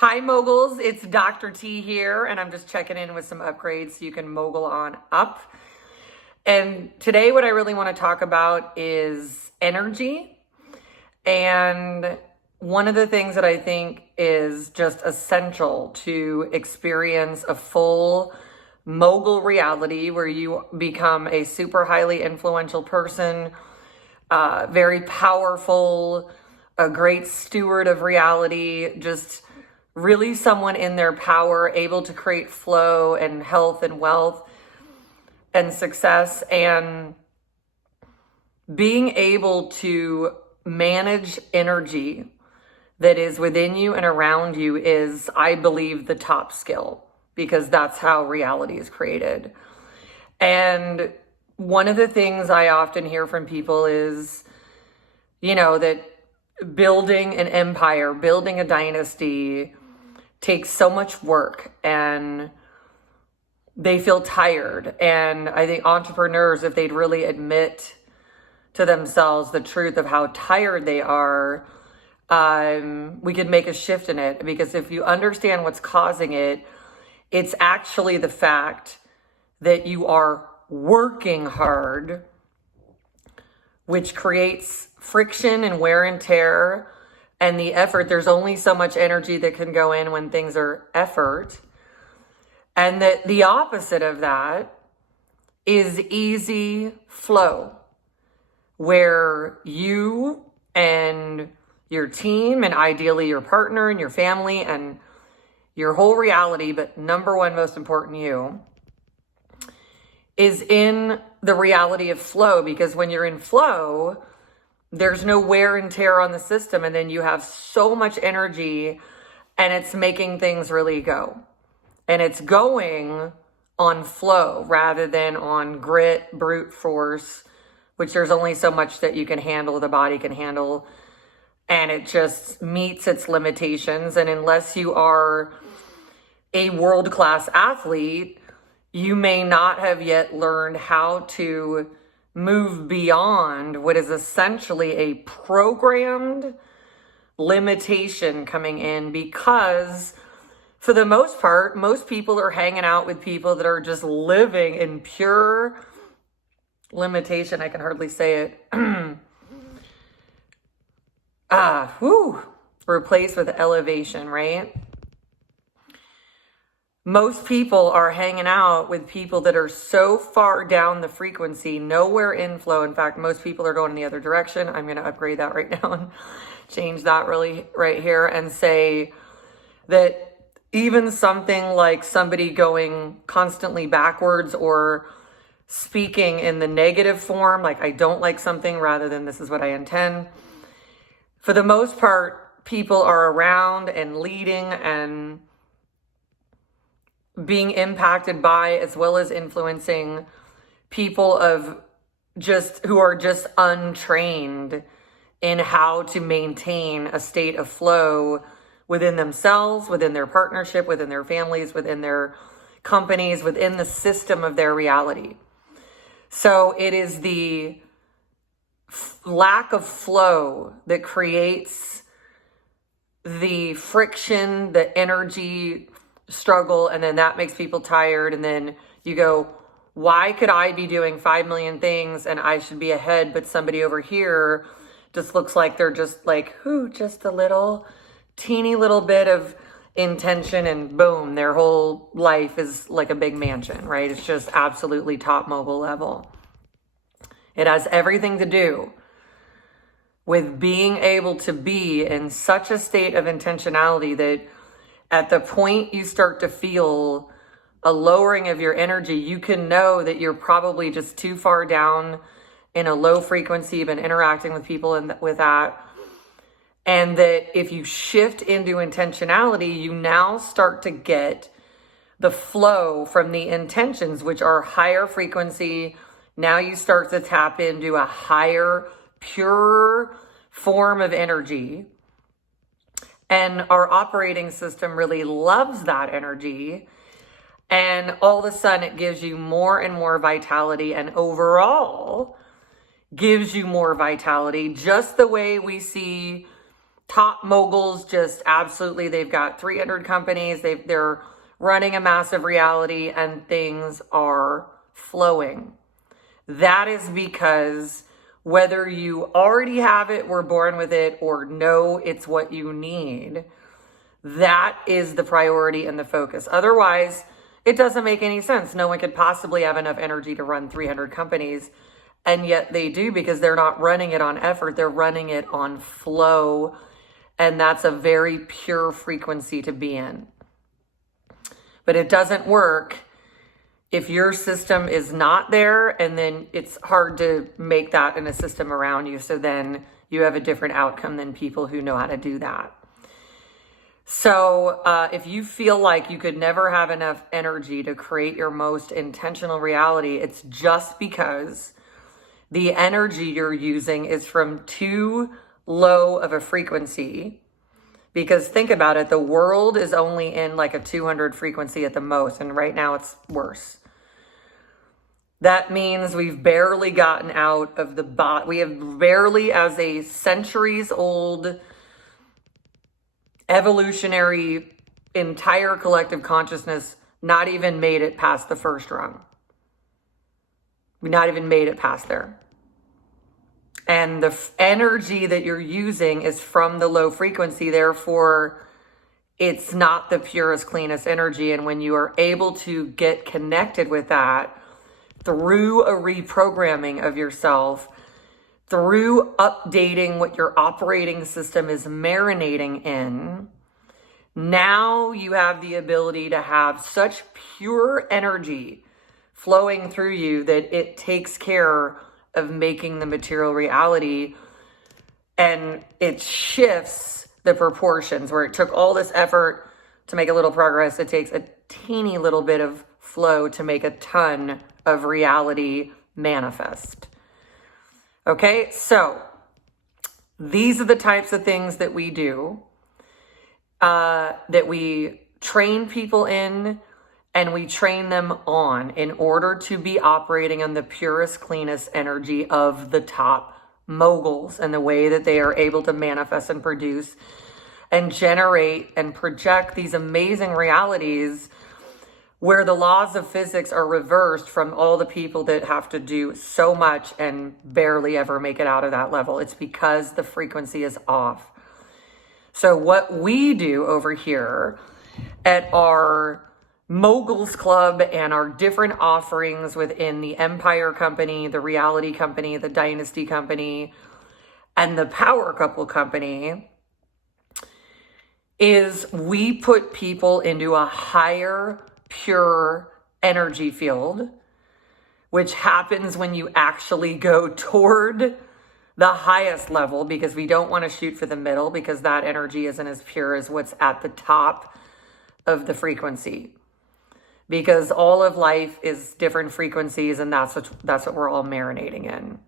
Hi moguls, it's Dr. T here, and I'm just checking in with some upgrades so you can mogul on up. And today what I really want to talk about is energy. And one of the things that I think is just essential to experience a full mogul reality where you become a super highly influential person, very powerful, a great steward of reality, just really someone in their power, able to create flow and health and wealth and success, and being able to manage energy that is within you and around you is, I believe, the top skill, because that's how reality is created. And one of the things I often hear from people is, that building an empire, building a dynasty takes so much work and they feel tired. And I think entrepreneurs, if they'd really admit to themselves the truth of how tired they are, we could make a shift in it. Because if you understand what's causing it, it's actually the fact that you are working hard, which creates friction and wear and tear. And the effort, there's only so much energy that can go in when things are effort. And that the opposite of that is easy flow, where you and your team, and ideally your partner and your family and your whole reality, but number one, most important, you, is in the reality of flow. Because when you're in flow, there's no wear and tear on the system, and then you have so much energy and it's making things really go. And it's going on flow rather than on grit, brute force, which there's only so much that you can handle, the body can handle, and it just meets its limitations. And unless you are a world-class athlete, you may not have yet learned how to move beyond what is essentially a programmed limitation coming in, because for the most part, most people are hanging out with people that are just living in pure limitation. I can hardly say it. Replaced with elevation, right? Most people are hanging out with people that are so far down the frequency, nowhere in flow. In fact, most people are going in the other direction. I'm going to upgrade that right now and change that really right here and say that even something like somebody going constantly backwards or speaking in the negative form, like I don't like something rather than this is what I intend. For the most part, people are around and leading and being impacted by, as well as influencing, people of just who are just untrained in how to maintain a state of flow within themselves, within their partnership, within their families, within their companies, within the system of their reality. So it is the lack of flow that creates the friction, the energy struggle, and then that makes people tired. And then you go, why could I be doing 5 million things and I should be ahead, but somebody over here just looks like they're just like, just a little teeny little bit of intention, and boom, their whole life is like a big mansion, right? It's just absolutely top mogul level. It has everything to do with being able to be in such a state of intentionality that at the point you start to feel a lowering of your energy, you can know that you're probably just too far down in a low frequency. You've been interacting with people with that. And that if you shift into intentionality, you now start to get the flow from the intentions, which are higher frequency. Now you start to tap into a higher, pure form of energy. And our operating system really loves that energy. And all of a sudden it gives you more and more vitality, and overall gives you more vitality, just the way we see top moguls, just absolutely, they've got 300 companies, they're running a massive reality and things are flowing. That is because whether you already have it, were born with it, or know it's what you need, that is the priority and the focus. Otherwise, it doesn't make any sense. No one could possibly have enough energy to run 300 companies, and yet they do, because they're not running it on effort, they're running it on flow, and that's a very pure frequency to be in. But it doesn't work if your system is not there, and then it's hard to make that in a system around you. So then you have a different outcome than people who know how to do that. So if you feel like you could never have enough energy to create your most intentional reality, it's just because the energy you're using is from too low of a frequency. Because think about it, the world is only in like a 200 frequency at the most, and right now it's worse. That means we've barely gotten out of the bot. We have barely, as a centuries old evolutionary entire collective consciousness, not even made it past the first rung. We not even made it past there. And the energy that you're using is from the low frequency. Therefore, it's not the purest, cleanest energy. And when you are able to get connected with that through a reprogramming of yourself, through updating what your operating system is marinating in, now you have the ability to have such pure energy flowing through you that it takes care of making the material reality, and it shifts the proportions. Where it took all this effort to make a little progress, it takes a teeny little bit of flow to make a ton of reality manifest. Okay, so these are the types of things that we do, that we train people in, and we train them on in order to be operating on the purest, cleanest energy of the top moguls, and the way that they are able to manifest and produce and generate and project these amazing realities where the laws of physics are reversed from all the people that have to do so much and barely ever make it out of that level. It's because the frequency is off. So what we do over here at our Moguls Club and our different offerings within the Empire Company, the Reality Company, the Dynasty Company, and the Power Couple Company, is we put people into a higher pure energy field, which happens when you actually go toward the highest level, because we don't want to shoot for the middle, because that energy isn't as pure as what's at the top of the frequency. Because all of life is different frequencies, and that's what we're all marinating in.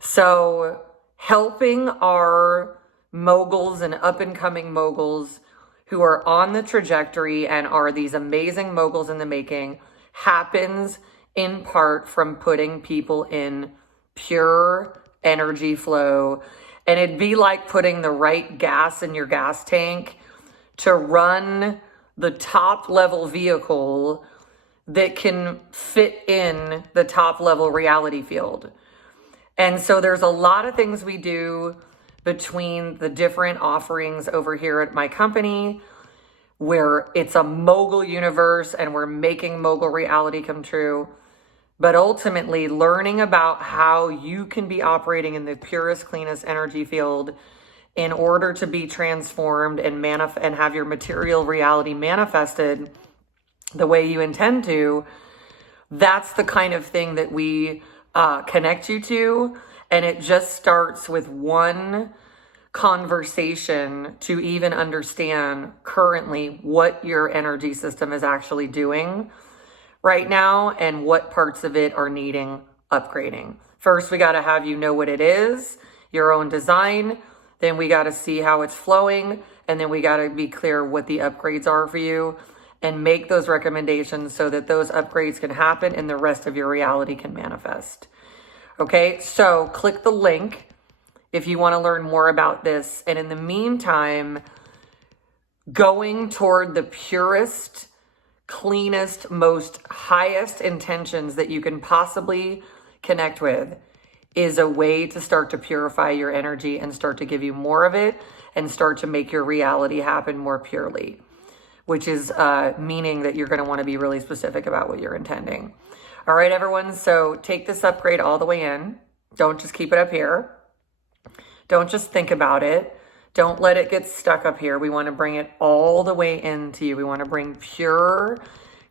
So helping our moguls and up-and-coming moguls who are on the trajectory and are these amazing moguls in the making happens in part from putting people in pure energy flow. And it'd be like putting the right gas in your gas tank to run the top level vehicle that can fit in the top level reality field. And so there's a lot of things we do between the different offerings over here at my company, where it's a mogul universe and we're making mogul reality come true. But ultimately learning about how you can be operating in the purest, cleanest energy field in order to be transformed and have your material reality manifested the way you intend to. That's the kind of thing that we connect you to. And it just starts with one conversation to even understand currently what your energy system is actually doing right now and what parts of it are needing upgrading. First, we got to have you know what it is, your own design. Then we got to see how it's flowing. And then we got to be clear what the upgrades are for you and make those recommendations so that those upgrades can happen and the rest of your reality can manifest. Okay, so click the link if you want to learn more about this. And in the meantime, going toward the purest, cleanest, most highest intentions that you can possibly connect with is a way to start to purify your energy and start to give you more of it and start to make your reality happen more purely, which is meaning that you're going to want to be really specific about what you're intending. All right, everyone. So take this upgrade all the way in. Don't just keep it up here. Don't just think about it. Don't let it get stuck up here. We want to bring it all the way into you. We want to bring pure,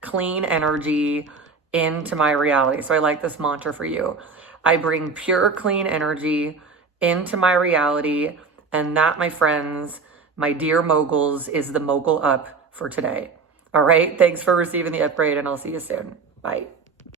clean energy into my reality. So I like this mantra for you. I bring pure, clean energy into my reality. And that, my friends, my dear moguls, is the Mogul Up for today. All right. Thanks for receiving the upgrade, and I'll see you soon. Bye.